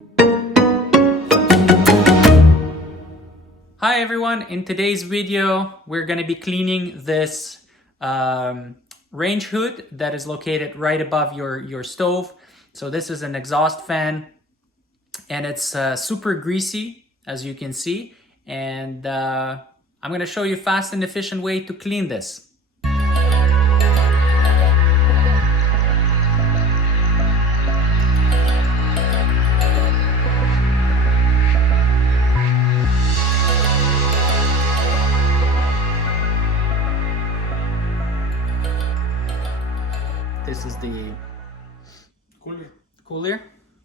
Hi everyone, in today's video we're going to be cleaning this range hood that is located right above your stove. So this is an exhaust fan and it's super greasy, as you can see, and I'm going to show you a fast and efficient way to clean this. This is the cooler.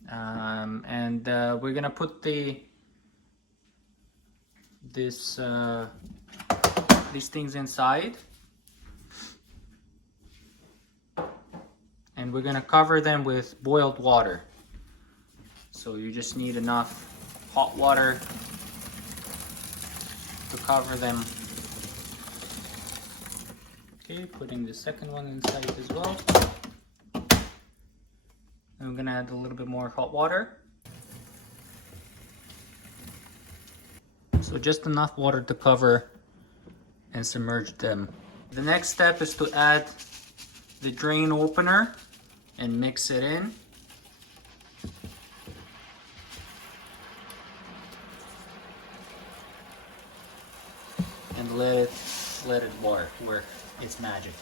And we're gonna put these things inside, and we're gonna cover them with boiled water. So you just need enough hot water to cover them. Okay, putting the second one inside as well. And we're gonna add a little bit more hot water. So just enough water to cover and submerge them. The next step is to add the drain opener and mix it in. And let it work its magic.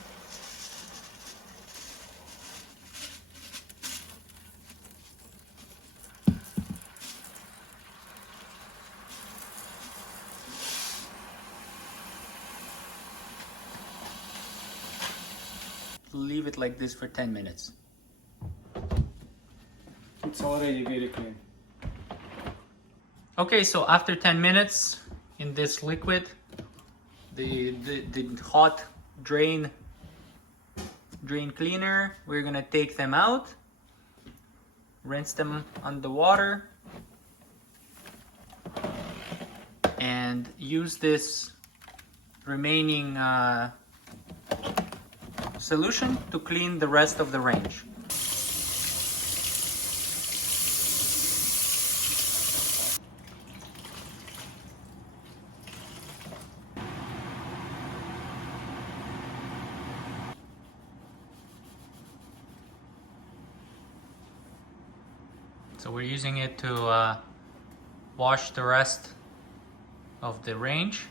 Leave it like this for 10 minutes. It's already very clean. Okay, so after 10 minutes in this liquid, the hot drain cleaner, we're gonna take them out, rinse them under water, and use this remaining solution to clean the rest of the range. So we're using it to wash the rest of the range.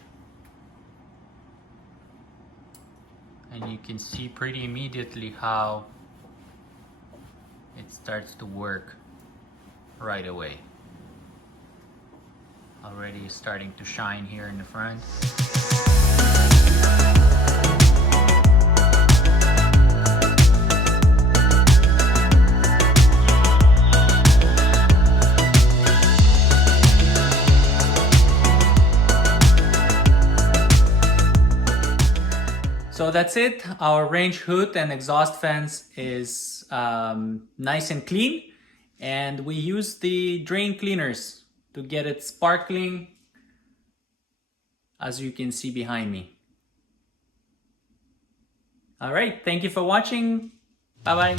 And you can see pretty immediately how it starts to work right away. Already starting to shine here in the front. So that's it. Our range hood and exhaust fans is nice and clean, and we use the drain cleaners to get it sparkling, as you can see behind me. All right, thank you for watching. Bye bye.